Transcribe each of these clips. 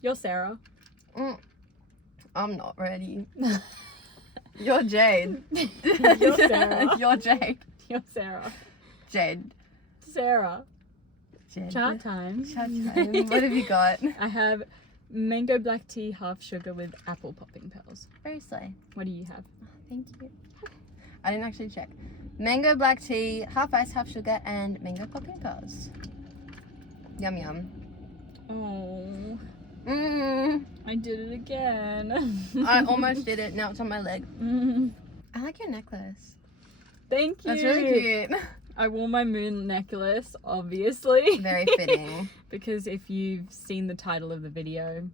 You're Sarah. I'm not ready. You're Jade. You're Sarah. You're Jade. You're Sarah. Jade. Sarah. Jade. Chat time. Chat time. What have you got? I have mango black tea, half sugar with apple popping pearls. Very slay. What do you have? Thank you. I didn't actually check. Mango black tea, half ice, half sugar, and mango popping pearls. Yum yum. Oh. I did it again. I almost did it. Now it's on my leg. I like your necklace. Thank you. That's really cute. I wore my moon necklace, obviously. Very fitting. Because if you've seen the title of the video.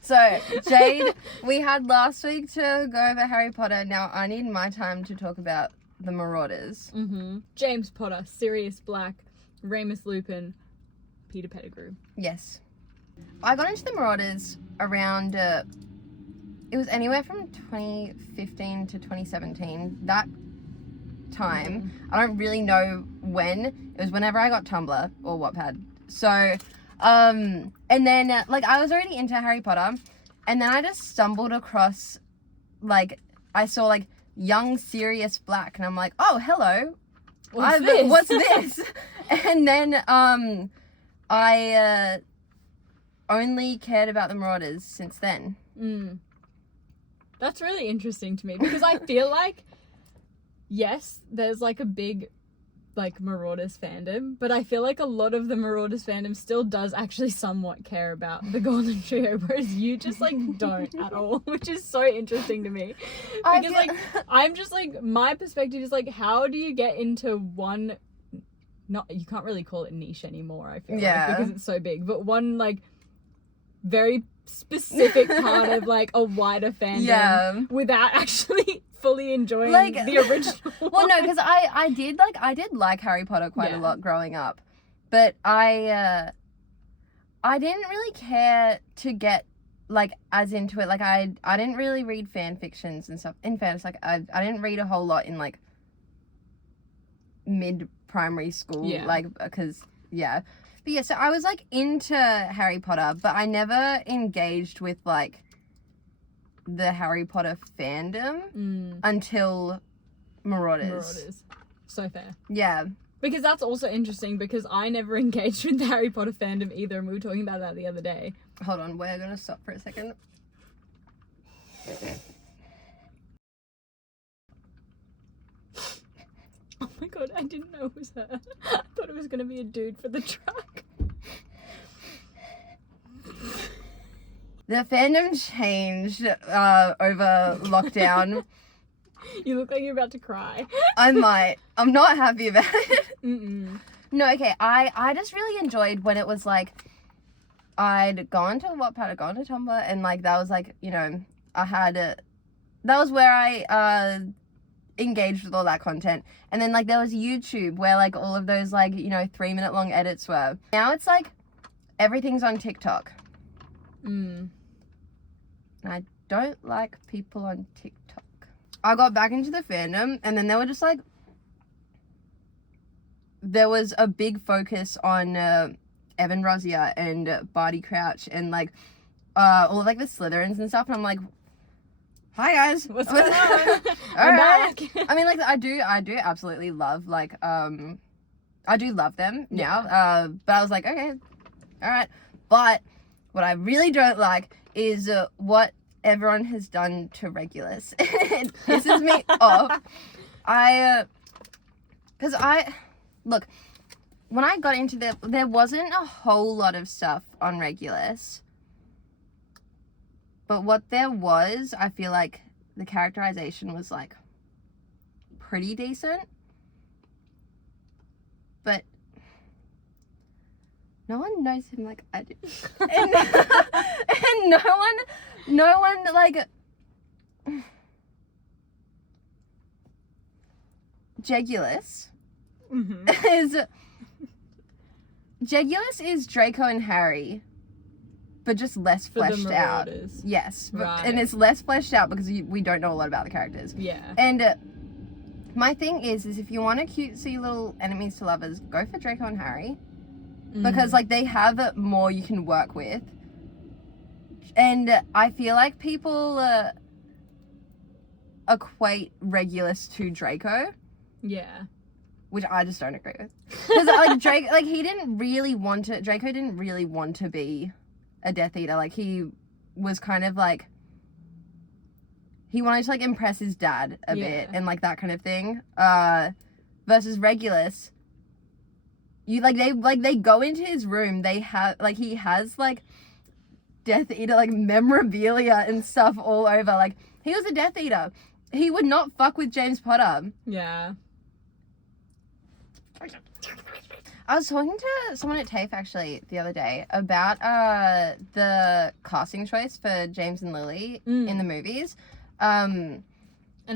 So, Jade, we had last week to go over Harry Potter. Now I need my time to talk about the Marauders. James Potter, Sirius Black, Remus Lupin, Peter Pettigrew. Yes. I got into the Marauders around, it was anywhere from 2015 to 2017. That time, I don't really know when. It was whenever I got Tumblr or Wattpad. So, and then, like, I was already into Harry Potter, and then I just stumbled across, like, I saw, like, young Sirius Black, and I'm like, oh, hello. What's this? And then, I, only cared about the Marauders since then. That's really interesting to me, because I feel like, yes, there's, like, a big, like, Marauders fandom, but I feel like a lot of the Marauders fandom still does actually somewhat care about the Golden Trio, whereas you just, like, don't at all, which is so interesting to me. Because, like, I'm just, like, my perspective is, like, how do you get into one, not, you can't really call it niche anymore, I feel like, because it's so big, but one, like, very specific part of, like, a wider fandom without actually fully enjoying, like, the original well, no, because I did like Harry Potter quite a lot growing up, but I didn't really care to get, like, as into it. Like, I didn't really read fan fictions and stuff. In fairness, like, I didn't read a whole lot in, like, mid-primary school, like, because, but yeah, so I was, like, into Harry Potter, but I never engaged with, like, the Harry Potter fandom until Marauders. So fair. Yeah. Because that's also interesting, because I never engaged with the Harry Potter fandom either, and we were talking about that the other day. Hold on, we're gonna stop for a second. Oh my god, I didn't know it was her. I thought it was gonna be a dude for the truck. The fandom changed over lockdown. You look like you're about to cry. I might. I'm not happy about it. No, okay. I just really enjoyed when it was like, I'd gone to Wattpad, I'd gone to Tumblr, and like that was like, you know, that was where I engaged with all that content. And then like there was YouTube where like all of those like, you know, 3-minute long edits were. Now it's like everything's on TikTok. I don't like people on TikTok. I got back into the fandom, and then they were just like, there was a big focus on Evan Rosier and Barty Crouch and like all of like the Slytherins and stuff, and I'm like, hi guys, what's going on? I'm back. I mean, like I do absolutely love like I do love them now, but I was like, okay, all right, but what I really don't like is what everyone has done to Regulus. It pisses me off. Look, when I got into there wasn't a whole lot of stuff on Regulus. But what there was, I feel like the characterization was, like, pretty decent. But no one knows him like I do. And no one, like... Jegulus is Draco and Harry, but just less fleshed out. Yes. Right. And it's less fleshed out because we don't know a lot about the characters. Yeah. And my thing is if you want a cutesy little enemies to lovers, go for Draco and Harry. because like they have more you can work with, and I feel like people equate Regulus to Draco, which I just don't agree with, because like Draco didn't really want to be a Death Eater. Like he was kind of like, he wanted to like impress his dad a bit and like that kind of thing. Versus Regulus, they go into his room. They have like, he has like Death Eater like memorabilia and stuff all over. Like he was a Death Eater. He would not fuck with James Potter. Yeah. I was talking to someone at TAFE actually the other day about the casting choice for James and Lily in the movies. And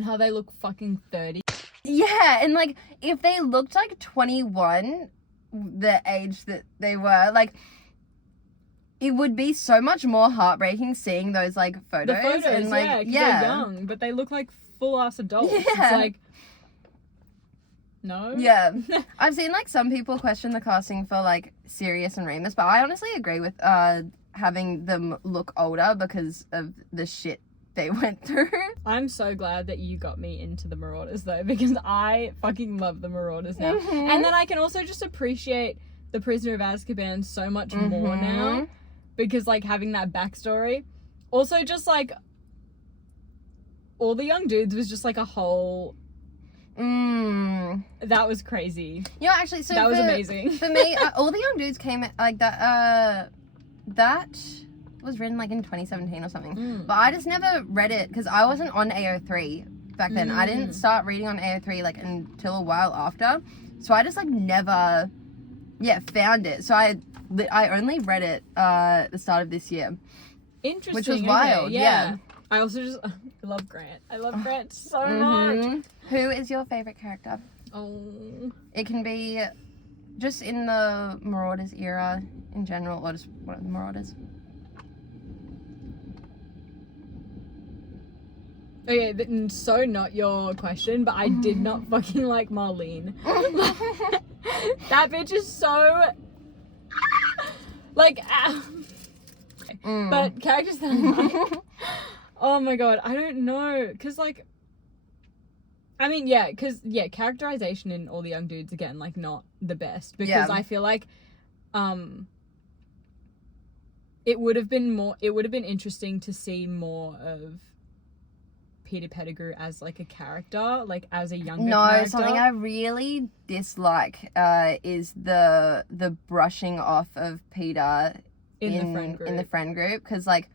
how they look fucking 30. Yeah, and like if they looked like 21, the age that they were, like it would be so much more heartbreaking seeing those like photos. The photos, and like they're young, but they look like full ass adults. Yeah. It's like, no. Yeah. I've seen like some people question the casting for like Sirius and Remus, but I honestly agree with having them look older because of the shit they went through. I'm so glad that you got me into the Marauders though, because I fucking love the Marauders now. And then I can also just appreciate the Prisoner of Azkaban so much more now, because like having that backstory. Also just like all the young dudes was just like a whole that was crazy. You know, actually, so that was amazing. For me, all the young dudes came like that. That was written like in 2017 or something. But I just never read it because I wasn't on AO3 back then. I didn't start reading on AO3 like until a while after. So I just like never, found it. So I only read it the start of this year. Interesting. Which was wild. Yeah. I also just love Grant. I love Grant so much. Who is your favorite character? Oh. It can be just in the Marauders era in general, or just one of the Marauders. Okay, so not your question, but I did not fucking like Marlene. That bitch is so like but characters that I like, oh my god, I don't know, because like I mean characterization in all the young dudes again, like not the best, because I feel like it would have been interesting to see more of Peter Pettigrew as like a character, like as a younger character. Something I really dislike is the brushing off of Peter in the friend group, because like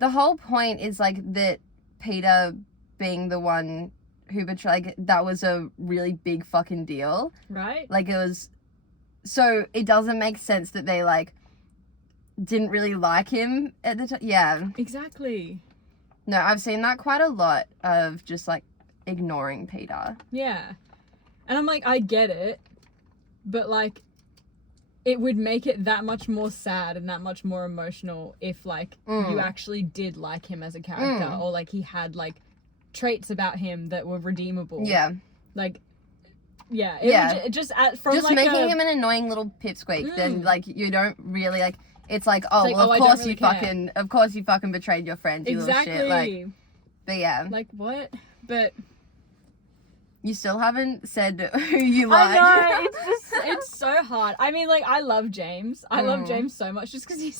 the whole point is like that Peter being the one who betrayed, like that was a really big fucking deal, right? Like it was, so it doesn't make sense that they like didn't really like him at the time. Yeah, exactly. No, I've seen that quite a lot of just like ignoring Peter. Yeah. And I'm like, I get it, but like it would make it that much more sad and that much more emotional if like you actually did like him as a character, or like he had like traits about him that were redeemable. Yeah. Like it would just like making him an annoying little pipsqueak, then like you don't really like, it's like, oh, it's well, like, of course you fucking betrayed your friends, you little shit. Like, but yeah. Like, what? But you still haven't said who you like. I know, it's so hard. I mean, like, I love James. I love James so much just because he's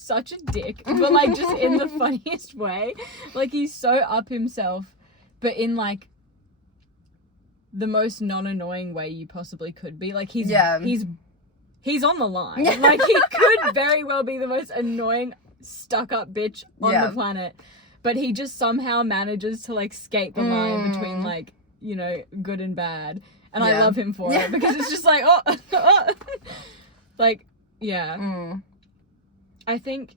such a dick, but like just in the funniest way. Like, he's so up himself, but in like the most non-annoying way you possibly could be. Like, he's on the line. Like, he could very well be the most annoying, stuck-up bitch on the planet. But he just somehow manages to, like, skate the line between, like, you know, good and bad. And I love him for it. Because it's just like, like, I think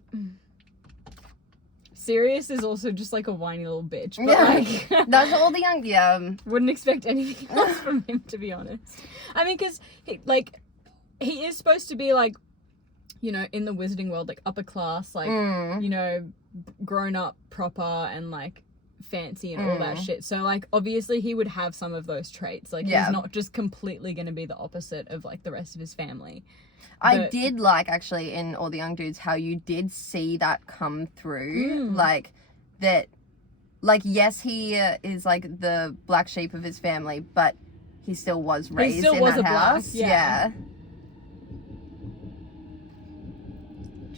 Sirius is also just, like, a whiny little bitch. But, like... That's all the young... Wouldn't expect anything else from him, to be honest. I mean, because, he is supposed to be, like, you know, in the wizarding world, like, upper class, like, you know, grown up, proper, and, like, fancy and all that shit. So, like, obviously he would have some of those traits. Like, Yeah. he's not just completely going to be the opposite of, like, the rest of his family. I did like, actually, in All the Young Dudes, how you did see that come through. Like, that, like, yes, he is, like, the black sheep of his family, but he still was raised in that house. Yeah.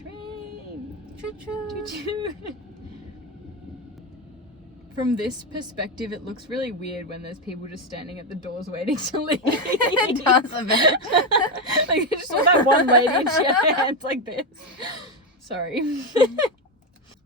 Train. Choo-choo. Choo-choo. From this perspective, it looks really weird when there's people just standing at the doors waiting to leave. It does a bit. Like, I just saw that one lady and she had her hands like this. Sorry.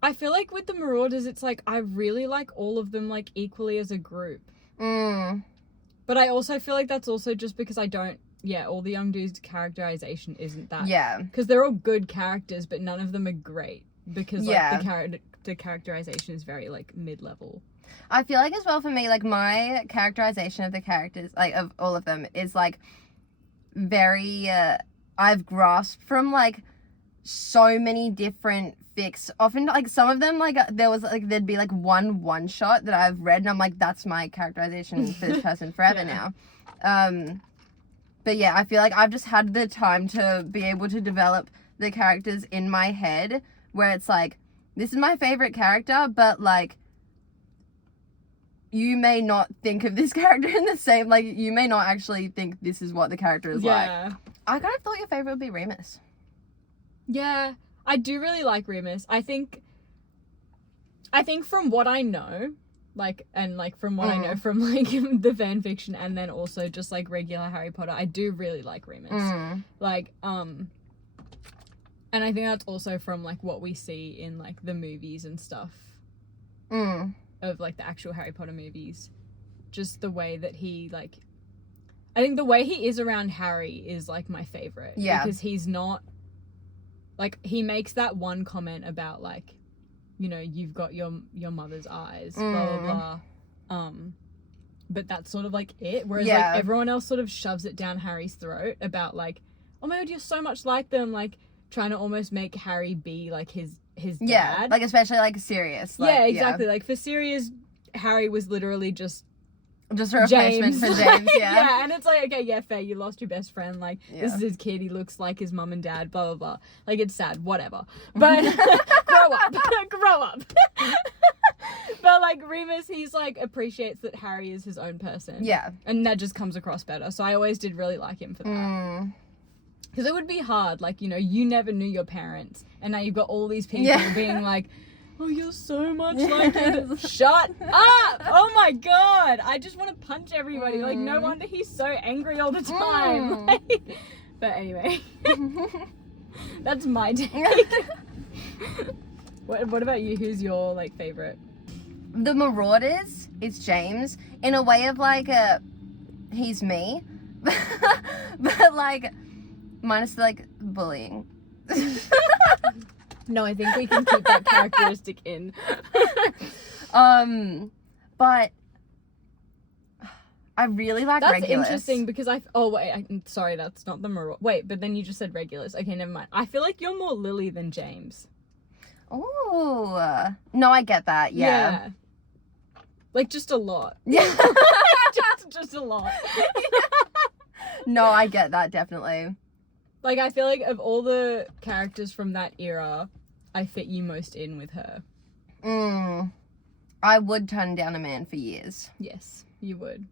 I feel like with the Marauders, it's like, I really like all of them, like, equally as a group. But I also feel like that's also just because I don't, All the Young Dudes' characterization isn't that. Yeah. Because they're all good characters, but none of them are great. Because, like, Yeah. the characterization is very, like, mid-level. I feel like as well for me, like, my characterization of the characters, like, of all of them, is, like, very, I've grasped from, like, so many different fics. Often, like, some of them, like, there'd be, like, one shot that I've read, and I'm like, that's my characterization for this person forever now. But yeah, I feel like I've just had the time to be able to develop the characters in my head, where it's like, this is my favorite character, but, like, you may not think of this character in the same, like, you may not actually think this is what the character is like. I kind of thought your favorite would be Remus. Yeah, I do really like Remus. I think from what I know, like, and, like, from what I know from, like, the fan fiction and then also just, like, regular Harry Potter, I do really like Remus. Like, and I think that's also from, like, what we see in, like, the movies and stuff. Of, like, the actual Harry Potter movies. Just the way that he, like... I think the way he is around Harry is, like, my favourite. Yeah. Because he's not... Like, he makes that one comment about, like, you know, you've got your mother's eyes, blah, blah, blah. But that's sort of, like, it. Whereas, like, everyone else sort of shoves it down Harry's throat about, like, oh my god, you're so much like them. Like, trying to almost make Harry be, like, his dad. Yeah, like, especially, like, Sirius. Like, yeah, exactly. Like, for Sirius, Harry was literally just a replacement for James, yeah, and it's like, okay, yeah, fair, you lost your best friend, like, this is his kid, he looks like his mum and dad, blah, blah, blah. Like, it's sad, whatever. But, grow up. But, like, Remus, he's, like, appreciates that Harry is his own person. Yeah. And that just comes across better, so I always did really like him for that. Because it would be hard, like, you know, you never knew your parents, and now you've got all these people being like, oh, you're so much like it. Shut up! Oh my god! I just want to punch everybody. Like, no wonder he's so angry all the time. Like, but anyway. That's my take. What about you? Who's your, like, favourite? The Marauders, it's James. In a way of, like, he's me. But, like, minus, like, bullying. No, I think we can keep that characteristic in. But I really like That's Regulus. interesting because sorry, that's not the Marauders. Wait, but then you just said Regulus. Okay, never mind. I feel like you're more Lily than James. Oh, no, I get that. Yeah. Like, just a lot. Yeah. just a lot. No, I get that, definitely. Like, I feel like of all the characters from that era, I fit you most in with her. I would turn down a man for years. Yes, you would.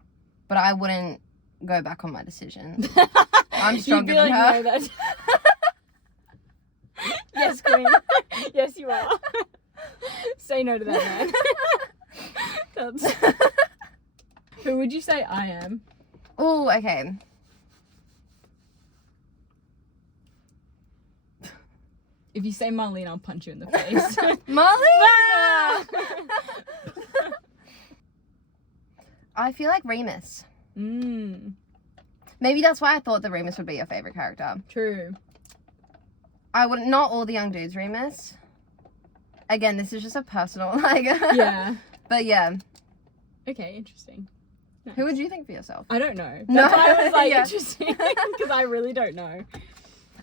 But I wouldn't go back on my decision. I'm stronger You'd be than like, her. No, that's... Yes, queen. Yes, you are. Say no to that man. That's... Who would you say I am? Oh, okay. If you say Marlene, I'll punch you in the face. Marlene! I feel like Remus. Maybe that's why I thought that Remus would be your favourite character. True. I wouldn't, not all the young dudes Remus. Again, this is just a personal, like... Yeah. But yeah. Okay, interesting. Nice. Who would you think for yourself? I don't know. No. That's why I was like, interesting. Because I really don't know.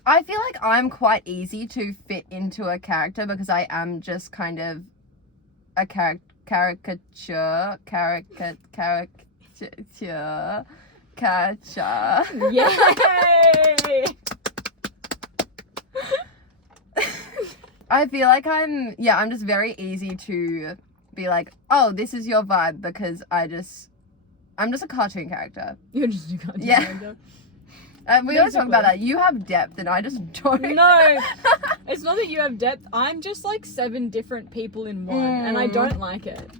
I feel like I'm quite easy to fit into a character because I am just kind of a caricature. Yay! I feel like I'm just very easy to be like, oh, this is your vibe because I'm just a cartoon character. You're just a cartoon Yeah. character. We always talk about that. You have depth and I just don't. No, it's not that you have depth. I'm just like 7 different people in one, and I don't like it.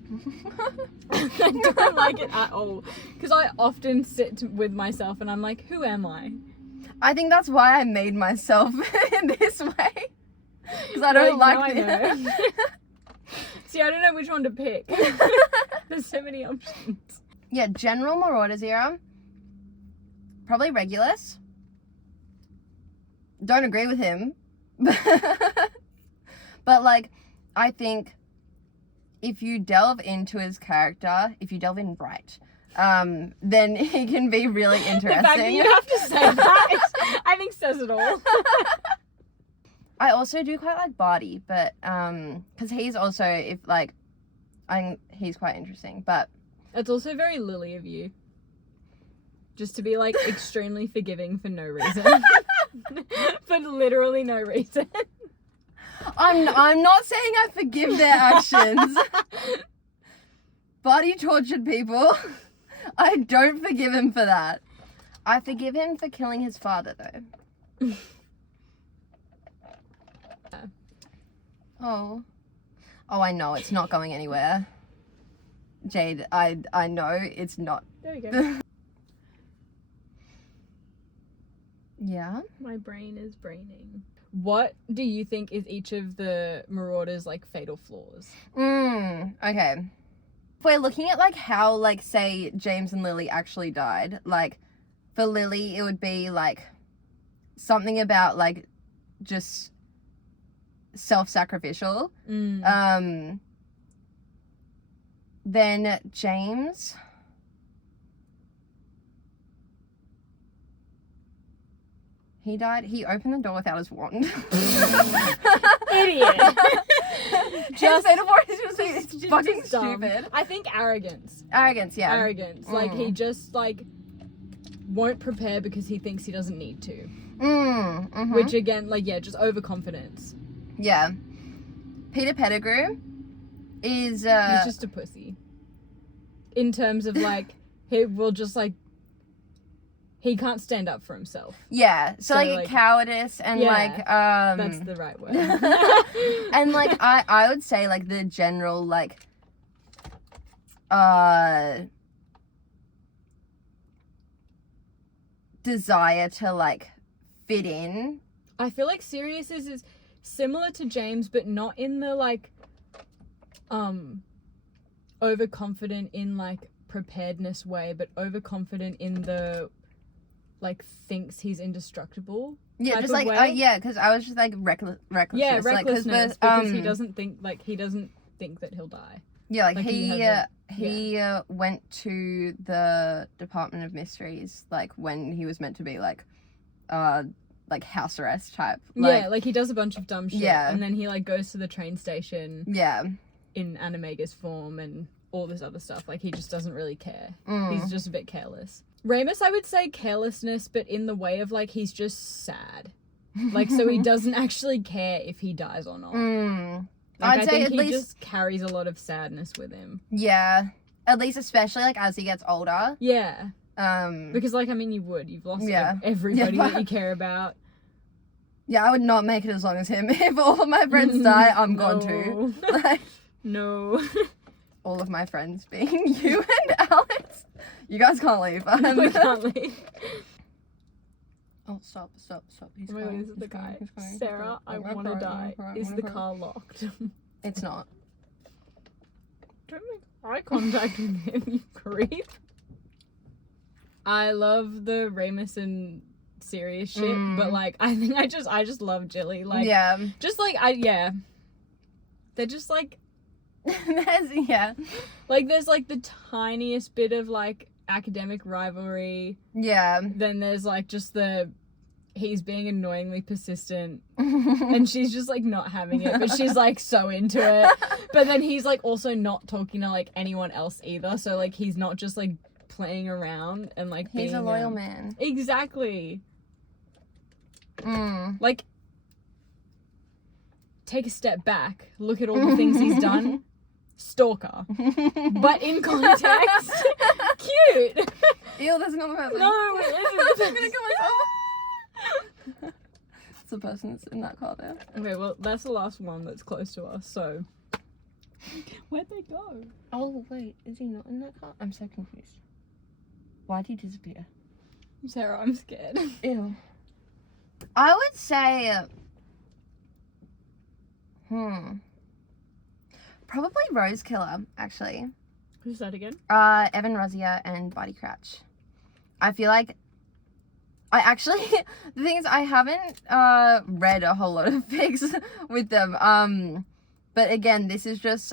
I don't like it at all. Because I often sit with myself and I'm like, who am I? I think that's why I made myself in this way. Because I don't like this. See, I don't know which one to pick. There's so many options. Yeah, General Marauders era. Probably Regulus. Don't agree with him. But like, I think if you delve into his character, if you delve in right, then he can be really interesting. The fact that you have to say that, I think says it all. I also do quite like Barty, but because he's also I think he's quite interesting. But it's also very Lily of you, just to be like extremely forgiving for no reason, for literally no reason. I'm not saying I forgive their actions. Barty tortured people. I don't forgive him for that. I forgive him for killing his father, though. Oh, I know it's not going anywhere. Jade, I know it's not. There we go. Yeah? My brain is braining. What do you think is each of the Marauders' like fatal flaws? Okay. If we're looking at like how like say James and Lily actually died, like for Lily it would be like something about like just self-sacrificial. Then James, he died. He opened the door without his wand. Idiot. Just it's just fucking dumb. stupid. I think arrogance. Arrogance, yeah. Arrogance. Like he just like won't prepare because he thinks he doesn't need to. Which again, like just overconfidence. Yeah. Peter Pettigrew is he's just a pussy. In terms of like he will just like he can't stand up for himself. Yeah. So like cowardice and like that's the right word. and like I would say like the general like desire to like fit in. I feel like Sirius is similar to James, but not in the like overconfident in like preparedness way, but overconfident in the like thinks he's indestructible. Yeah, just like because I was just like recklessness. Yeah, recklessness, because he doesn't think that he'll die. Yeah, like he went to the Department of Mysteries like when he was meant to be like house arrest type. Like, like he does a bunch of dumb shit. Yeah. And then he like goes to the train station. Yeah. In Animagus form and all this other stuff. Like he just doesn't really care. He's just a bit careless. Ramus, I would say carelessness, but in the way of like he's just sad. Like so he doesn't actually care if he dies or not. Like, I think he just carries a lot of sadness with him. Yeah. At least especially like as he gets older. Yeah. Because like I mean you've lost everybody that you care about. Yeah, I would not make it as long as him. If all of my friends die, I'm gone too. Like, no. All of my friends being you and Alex. You guys can't leave. We can't leave. Oh, stop. He's oh my God, this is the guy. Sarah, I want to die. Is the car locked? It's not. Don't make eye contact with him, you creep. I love the Ramus and Sirius shit, but like I think I just love Jilly. Like just like they're just like like there's like the tiniest bit of like academic rivalry. Yeah. Then there's like just the he's being annoyingly persistent and she's just like not having it, but she's like so into it. But then he's like also not talking to like anyone else either, so like he's not just like playing around and like He's being a loyal man. Exactly. Mm. Like, take a step back, look at all the things he's done. Stalker. But in context, cute. Ew, that's another person. No, it isn't. I'm gonna kill myself. It's the person that's in that car there. Okay, well, that's the last one that's close to us, so. Where'd they go? Oh, wait, is he not in that car? I'm so confused. Why'd he disappear? Sarah, I'm scared. Ew. I would say, probably Rose Killer, actually. Who's that again? Evan Rozier and Buddy Crouch. I feel like I actually, the thing is, I haven't read a whole lot of fics with them. But again, this is just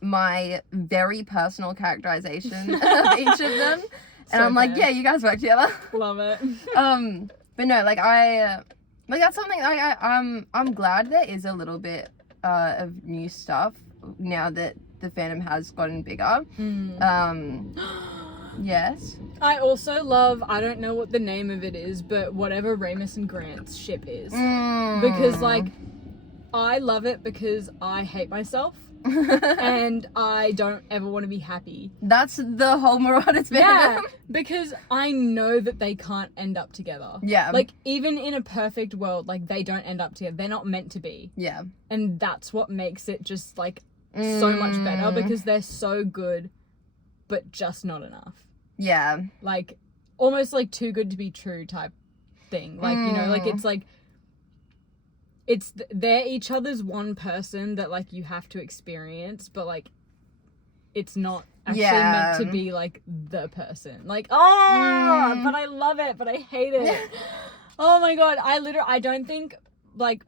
my very personal characterization of each of them. And So I'm like, fair. yeah, you guys work together. Love it. But no, like like that's something I'm glad there is a little bit of new stuff now that the fandom has gotten bigger. Yes. I also love, I don't know what the name of it is, but whatever Ramus and Grant's ship is. Because, like, I love it because I hate myself. And I don't ever want to be happy. That's the whole Marauders fandom. Yeah, because I know that they can't end up together. Yeah. Like, even in a perfect world, like, they don't end up together. They're not meant to be. Yeah. And that's what makes it just, like, so much better, because they're so good, but just not enough. Yeah. Like, almost, like, too good to be true type thing. Like, you know, like, it's, like, they're each other's one person that, like, you have to experience, but, like, it's not actually meant to be, like, the person. Like, but I love it, but I hate it. Oh my god, I don't think, like,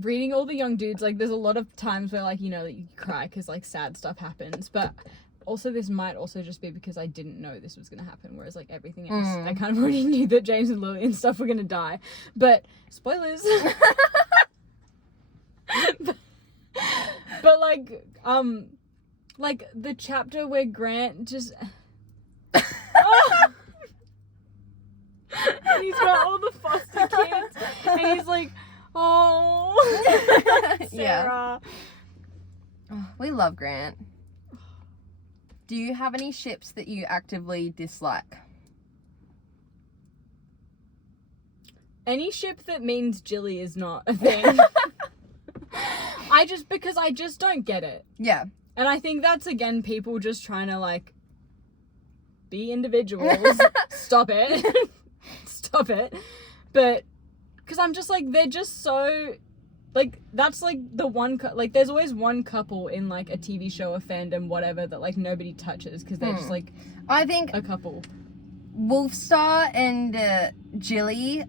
reading all the young dudes, like, there's a lot of times where, like, you know, you cry because, like, sad stuff happens, but also this might also just be because I didn't know this was going to happen, whereas, like, everything else, I kind of already knew that James and Lily and stuff were going to die, but, spoilers. but, like, the chapter where Grant just... and he's got all the foster kids, and he's like, oh, Sarah. Oh, we love Grant. Do you have any ships that you actively dislike? Any ship that means Jilly is not a thing. Because I just don't get it. Yeah. And I think that's, again, people just trying to, like, be individuals. Stop it. Stop it. But, because I'm just, like, they're just so, like, that's, like, the one, like, there's always one couple in, like, a TV show or fandom, whatever, that, like, nobody touches, because they're just, like, I think a couple. Wolfstar and Jilly,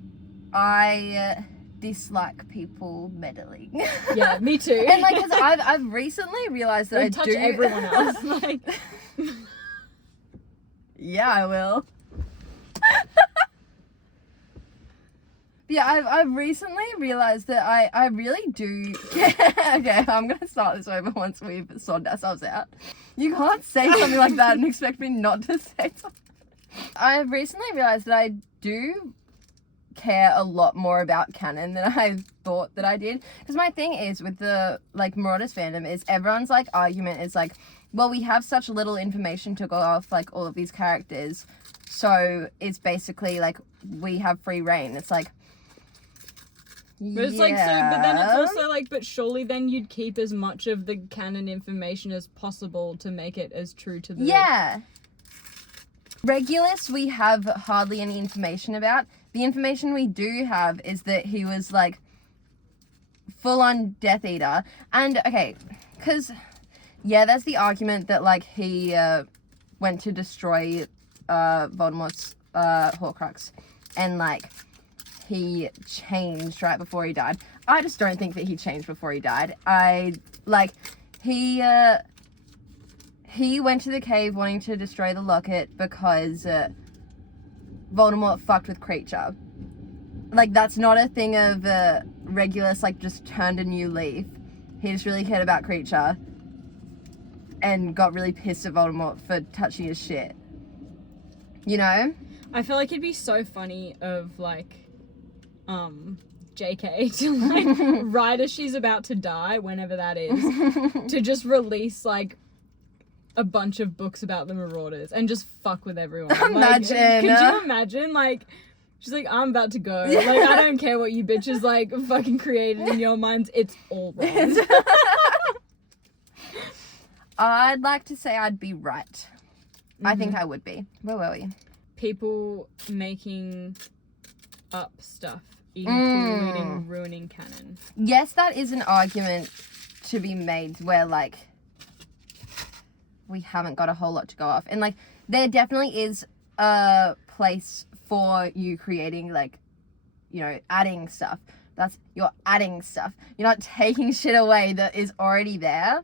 I dislike people meddling. Yeah, me too. And, like, because I've recently realized that I touch do... everyone else. Like... Yeah, I will. Yeah, I've recently realised that I really do... Okay, I'm going to start this over once we've sorted ourselves out. You can't say something like that and expect me not to say something. I've recently realised that I do care a lot more about canon than I thought that I did. Because my thing is, with the, like, Marauders fandom, is everyone's, like, argument is, like, well, we have such little information to go off, like, all of these characters, so it's basically, like, we have free reign. It's like... But it's like, so, but then it's also like, but surely then you'd keep as much of the canon information as possible to make it as true to the... Yeah. Regulus, we have hardly any information about. The information we do have is that he was, like, full-on Death Eater. And, okay, because, yeah, there's the argument that, like, he went to destroy Voldemort's Horcrux. And, like... he changed right before he died. I just don't think that he changed before he died. He went to the cave wanting to destroy the locket because Voldemort fucked with Creature. like, that's not a thing of Regulus, like, just turned a new leaf. He just really cared about Creature and got really pissed at Voldemort for touching his shit. You know? I feel like it'd be so funny of, like, JK to, like, right as she's about to die, whenever that is, to just release, like, a bunch of books about the Marauders and just fuck with everyone. Imagine. Like, could you imagine, like, she's like, I'm about to go. Like, I don't care what you bitches, like, fucking created in your minds. It's all wrong. I'd like to say I'd be right. I think I would be. Where were we? People making up stuff, including ruining canon. Yes, that is an argument to be made where, like, we haven't got a whole lot to go off. And, like, there definitely is a place for you creating, like, you know, adding stuff. You're adding stuff. You're not taking shit away that is already there.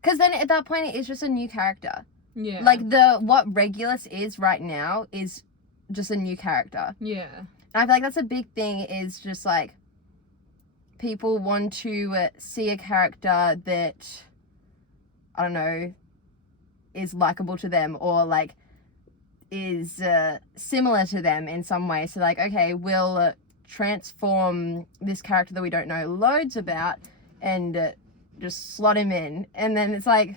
Because then at that point, it's just a new character. Yeah. Like, what Regulus is right now is just a new character. Yeah. And I feel like that's a big thing, is just, like, people want to see a character that, I don't know, is likable to them, or, like, is similar to them in some way. So, like, okay, we'll transform this character that we don't know loads about and just slot him in. And then it's like,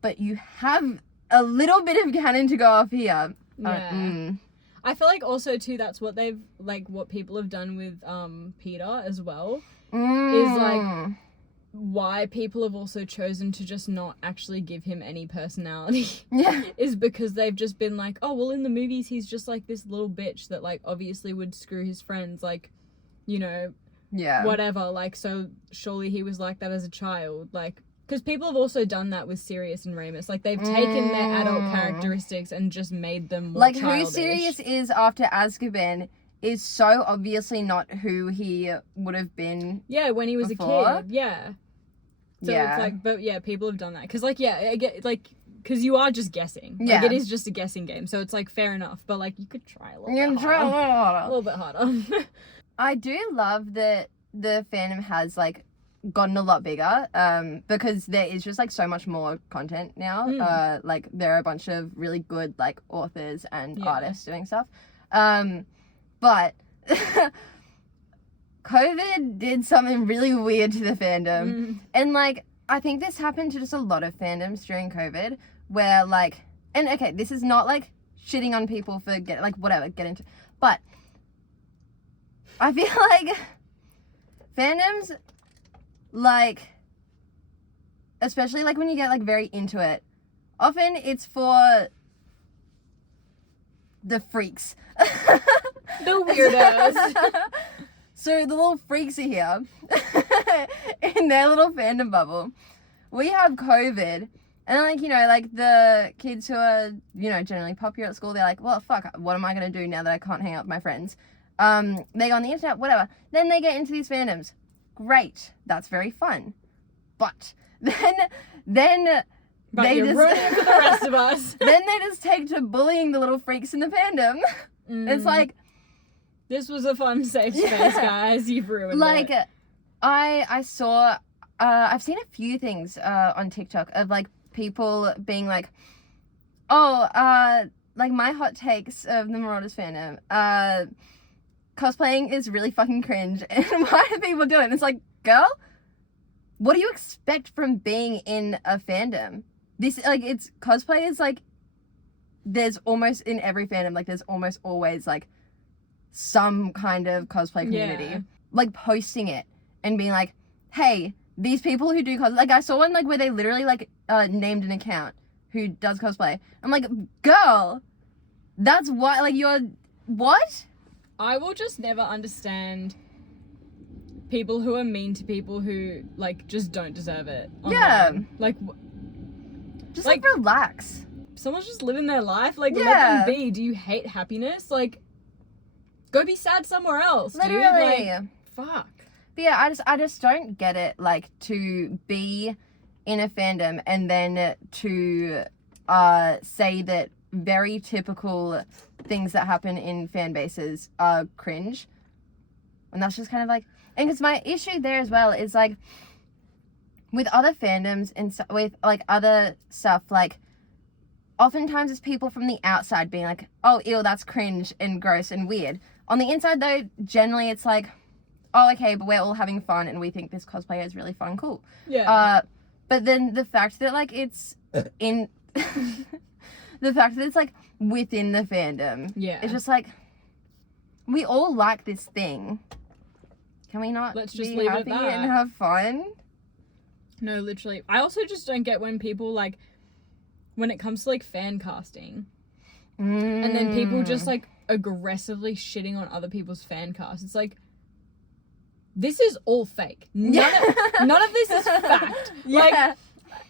but you have a little bit of canon to go off here. Yeah. I feel like also too, that's what they've, like, what people have done with Peter as well, is, like, why people have also chosen to just not actually give him any personality. Yeah. Is because they've just been like, oh, well, in the movies he's just, like, this little bitch that, like, obviously would screw his friends, like, you know, Yeah. whatever, like, so surely he was like that as a child, like, because people have also done that with Sirius and Remus. Like, they've taken their adult characteristics and just made them more like, childish. who Sirius is after Azkaban is so obviously not who he would have been. Yeah, when he was before. a kid. Yeah. So Yeah. it's like, but yeah, people have done that. Because, like, yeah, I get, like, because you are just guessing. Yeah. Like, it is just a guessing game. So it's, like, fair enough. But, like, you could try a little You bit can try a harder. little A little bit harder. I do love that the fandom has, like, gotten a lot bigger, because there is just, like, so much more content now. Like, there are a bunch of really good, like, authors and artists doing stuff. But COVID did something really weird to the fandom. And, like, I think this happened to just a lot of fandoms during COVID, where, like, and okay, this is not, like, shitting on people for get into, but I feel like fandoms, like, especially, like, when you get, like, very into it, often it's for the freaks. The weirdos. So the little freaks are here in their little fandom bubble. We have COVID, and, like, you know, like, the kids who are, you know, generally popular at school, they're like, well, fuck, what am I going to do now that I can't hang out with my friends? They go on the internet, whatever. Then they get into these fandoms. Great. That's very fun. But then But they you're just ruining it for the rest of us. then they just take to bullying the little freaks in the fandom. It's like, this was a fun safe space, guys. You've ruined like, it. I saw, I've seen a few things on TikTok of, like, people being like, oh, like, my hot takes of the Marauders fandom, cosplaying is really fucking cringe, and why do people do it? And it's like, girl, what do you expect from being in a fandom? This, like, it's, cosplay is, like, there's almost, in every fandom, like, there's almost always, like, some kind of cosplay community. Yeah. Like, posting it and being like, hey, these people who do cosplay, like, I saw one, like, where they literally, like, named an account who does cosplay. I'm like, girl, that's why, like, you're, what? I will just never understand people who are mean to people who, like, just don't deserve it. Yeah. Online. Like, Just, like, relax. someone's just living their life. Like, Yeah. let them be. Do you hate happiness? Like, go be sad somewhere else, Literally. dude. Like, fuck. But yeah, I just don't get it, like, to be in a fandom and then to say that very typical things that happen in fan bases are cringe. And that's just kind of like, and it's my issue there as well is like with other fandoms and with like other stuff, like oftentimes it's people from the outside being like, oh, ew, that's cringe and gross and weird. On the inside though, generally it's like, oh, okay, but we're all having fun and we think this cosplay is really fun, cool. Yeah. But then the fact that like it's in the fact that it's like within the fandom, it's just like we all like this thing. Can we not Let's just be leave it happy at that. and have fun? No, literally. I also just don't get when people like when it comes to like fan casting and then people just like aggressively shitting on other people's fan casts. It's like, this is all fake. None of this is fact. Like,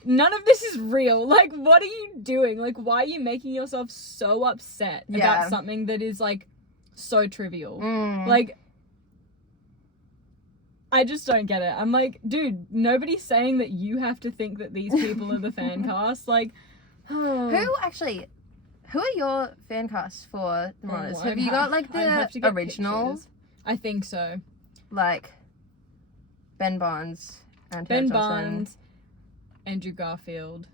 none of this is real. Like, what are you doing? Like, why are you making yourself so upset about something that is like so trivial? Like, I just don't get it. I'm like, dude, nobody's saying that you have to think that these people are the fan cast. Like, who are your fan casts for the Marauders? well, have you got like the original? Pictures. I think so. Like Ben Barnes and Ben Johnson. Barnes, Andrew Garfield.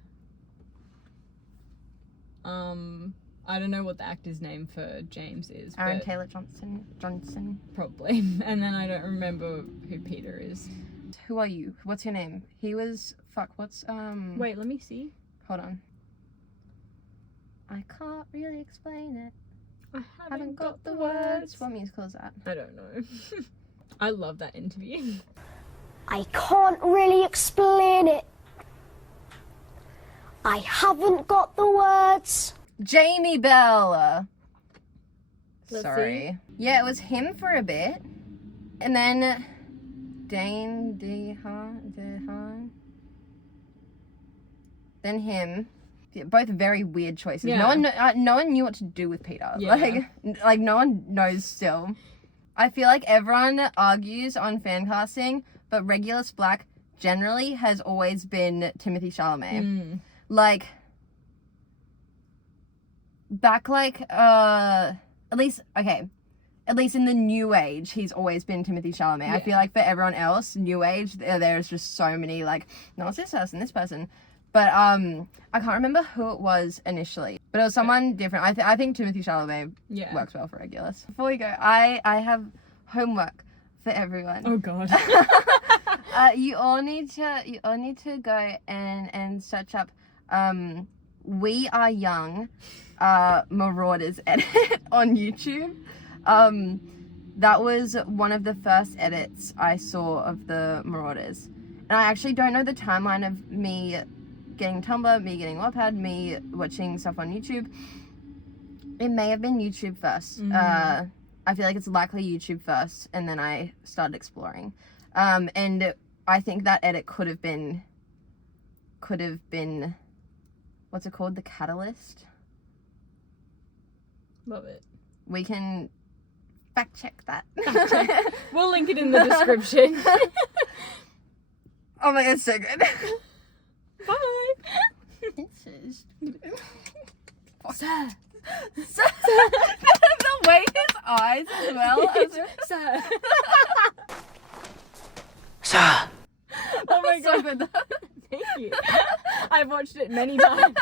I don't know what the actor's name for James is. Aaron but Taylor Johnson. probably. And then I don't remember who Peter is. Who are you? What's your name? He was what's Wait, let me see. Hold on. I can't really explain it. I Haven't got the words. What musical is that? I don't know. I love that interview. I can't really explain it. I haven't got the words. Jamie Bell. Let's Sorry. Yeah, it was him for a bit. And then Dane DeHaan. Then him. Yeah, both very weird choices. Yeah. No one knew what to do with Peter. Yeah. Like no one knows still. I feel like everyone argues on fan casting, but Regulus Black generally has always been Timothée Chalamet. Like back like at least in the new age he's always been Timothée Chalamet. I feel like for everyone else new age there's just so many like, no, it's this person. But I can't remember who it was initially, but it was someone different. I think Timothée Chalamet works well for Regulus. Before we go, I have homework for everyone. Oh god. You all need to go and search up We Are Young Marauders edit on YouTube. That was one of the first edits I saw of the Marauders. And I actually don't know the timeline of me getting Tumblr, me getting Wattpad, me watching stuff on YouTube. It may have been YouTube first. I feel like it's likely YouTube first, and then I started exploring. And I think that edit could have been, what's it called? The catalyst? Love it. We can fact check that. We'll link it in the description. Oh my god, it's so good. Bye. It's Sir. The way his eyes as well. Sir. Sir. Oh my god. So good. Thank you. I've watched it many times.